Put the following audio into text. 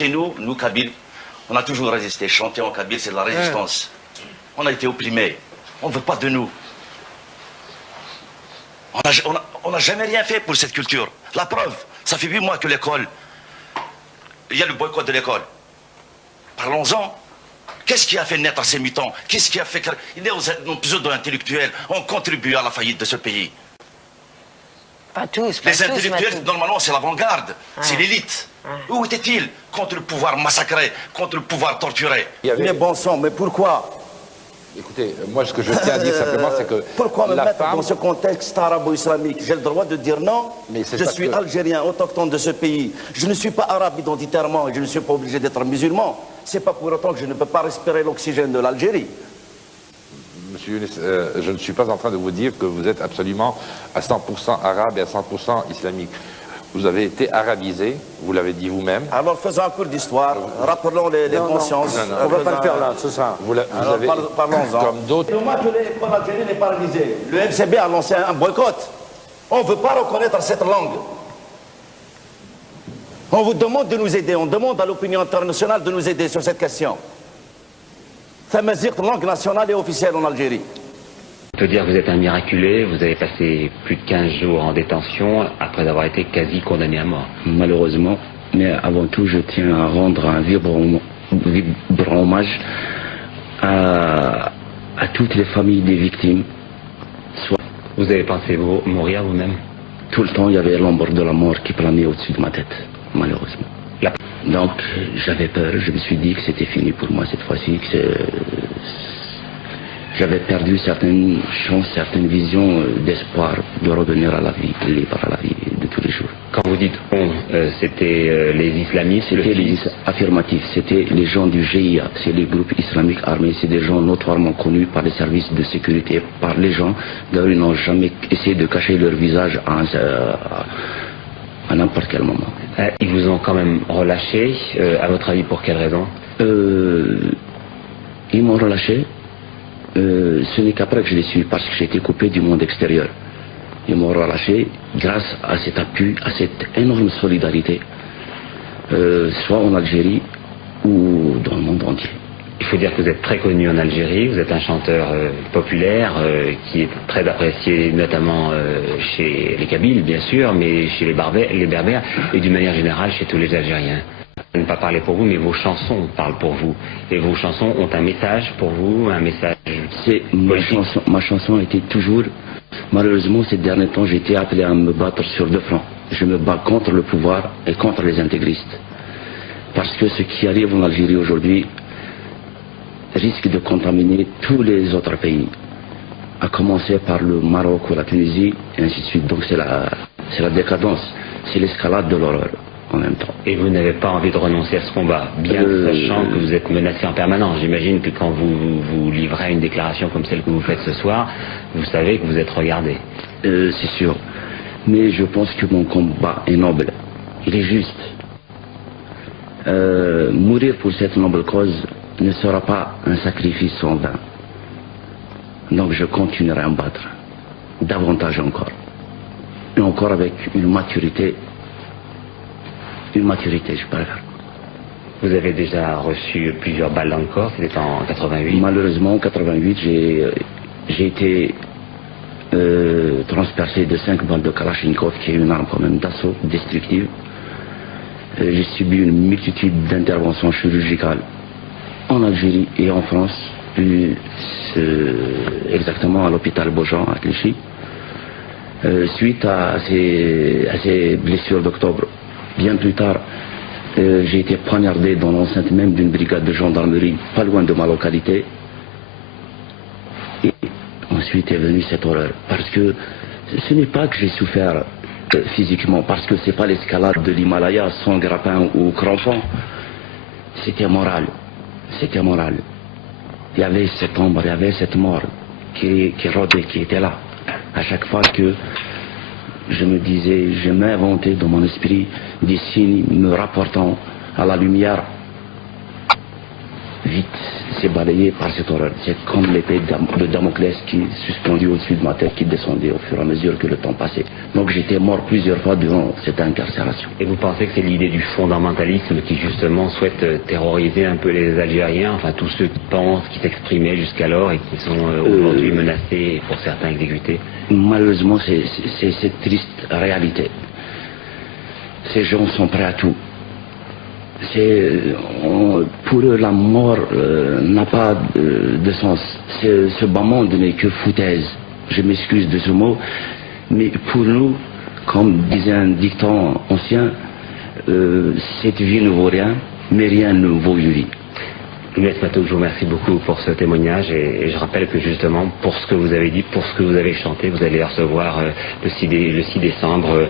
Et nous, Kabyles, on a toujours résisté. Chanter en Kabyle, c'est de la résistance. On a été opprimés. On ne veut pas de nous. On n'a jamais rien fait pour cette culture. La preuve, ça fait 8 mois que l'école, il y a le boycott de l'école. Parlons-en. Qu'est-ce qui a fait naître ces mutants? Qu'est-ce qui a fait que nos pseudo-intellectuels ont contribué à la faillite de ce pays? Pas tous, Les intellectuels, normalement, c'est l'avant-garde, c'est l'élite. Où était-il contre le pouvoir massacré, contre le pouvoir torturé? Mais bon sang, mais pourquoi? Écoutez, moi, ce que je tiens à dire simplement, c'est que pourquoi me mettre femme... dans ce contexte arabo-islamique? J'ai le droit de dire non. Mais je suis algérien, autochtone de ce pays. Je ne suis pas arabe identitairement et je ne suis pas obligé d'être musulman. C'est pas pour autant que je ne peux pas respirer l'oxygène de l'Algérie. Monsieur Younes, je ne suis pas en train de vous dire que vous êtes absolument à 100% arabe et à 100% islamique. Vous avez été arabisé, vous l'avez dit vous-même. Alors faisons un cours d'histoire, rappelons les consciences. On ne va pas le faire là, c'est ça. Parlons-en. Comme d'autres. Dommage que l'école algérienne est paralysée. Le MCB a lancé un boycott. On ne veut pas reconnaître cette langue. On vous demande de nous aider, on demande à l'opinion internationale de nous aider sur cette question. Tamazight, langue nationale et officielle en Algérie. On peut dire que vous êtes un miraculé, vous avez passé plus de 15 jours en détention après avoir été quasi condamné à mort. Malheureusement, mais avant tout, je tiens à rendre un vibrant hommage à toutes les familles des victimes. Vous avez pensé mourir vous-même? Tout le temps, il y avait l'ombre de la mort qui planait au-dessus de ma tête, malheureusement. Donc, j'avais peur, je me suis dit que c'était fini pour moi cette fois-ci, que j'avais perdu certaines chances, certaines visions d'espoir de revenir à la vie libre, à la vie de tous les jours. Quand vous dites on, c'était les islamistes? C'était les affirmatifs, c'était les gens du GIA, c'est les groupes islamiques armés, c'est des gens notoirement connus par les services de sécurité, par les gens, d'ailleurs ils n'ont jamais essayé de cacher leur visage à n'importe quel moment. Ils vous ont quand même relâché, à votre avis pour quelle raison? Ils m'ont relâché. Ce n'est qu'après que je les suis, parce que j'ai été coupé du monde extérieur. Ils m'ont relâché grâce à cet appui, à cette énorme solidarité, soit en Algérie ou dans le monde entier. Il faut dire que vous êtes très connu en Algérie, vous êtes un chanteur populaire qui est très apprécié notamment chez les Kabyles bien sûr, mais chez les Berbères et d'une manière générale chez tous les Algériens. Je ne vais pas parler pour vous, mais vos chansons parlent pour vous. Et vos chansons ont un message pour vous, un message... Ma chanson était toujours... Malheureusement, ces derniers temps, j'ai été appelé à me battre sur deux fronts. Je me bats contre le pouvoir et contre les intégristes. Parce que ce qui arrive en Algérie aujourd'hui risque de contaminer tous les autres pays. À commencer par le Maroc ou la Tunisie, et ainsi de suite. Donc c'est la décadence, c'est l'escalade de l'horreur. En même temps. Et vous n'avez pas envie de renoncer à ce combat, bien sachant que vous êtes menacé en permanence. J'imagine que quand vous livrez une déclaration comme celle que vous faites ce soir, vous savez que vous êtes regardé. C'est sûr. Mais je pense que mon combat est noble. Il est juste. Mourir pour cette noble cause ne sera pas un sacrifice en vain. Donc je continuerai à me battre. Davantage encore. Et encore avec une maturité, je préfère. Vous avez déjà reçu plusieurs balles dans le corps, c'était en 88? Malheureusement, en 88, j'ai été transpercé de 5 balles de Kalachnikov, qui est une arme quand même d'assaut destructive. J'ai subi une multitude d'interventions chirurgicales en Algérie et en France, plus exactement à l'hôpital Beaujean à Clichy. Suite à ces blessures d'octobre, bien plus tard, j'ai été poignardé dans l'enceinte même d'une brigade de gendarmerie pas loin de ma localité. Et ensuite est venue cette horreur. Parce que ce n'est pas que j'ai souffert physiquement, parce que c'est pas l'escalade de l'Himalaya sans grappin ou crampon. C'était moral. C'était moral. Il y avait cette ombre, il y avait cette mort qui rôdait, qui était là. À chaque fois que je me disais, je m'inventais dans mon esprit des signes me rapportant à la lumière. Vite. c'est balayé par cette horreur. C'est comme l'épée de Damoclès qui est suspendue au-dessus de ma tête, qui descendait au fur et à mesure que le temps passait. Donc j'étais mort plusieurs fois durant cette incarcération. Et vous pensez que c'est l'idée du fondamentalisme qui justement souhaite terroriser un peu les Algériens, enfin tous ceux qui pensent, qui s'exprimaient jusqu'alors et qui sont aujourd'hui menacés et pour certains exécutés? Malheureusement, c'est cette triste réalité. Ces gens sont prêts à tout. Pour eux, la mort n'a pas de sens. Ce bas monde n'est que foutaise. Je m'excuse de ce mot, mais pour nous, comme disait un dicton ancien, cette vie ne vaut rien, mais rien ne vaut une vie. Younes Matoug, je vous remercie beaucoup pour ce témoignage et je rappelle que justement, pour ce que vous avez dit, pour ce que vous avez chanté, vous allez recevoir le 6 décembre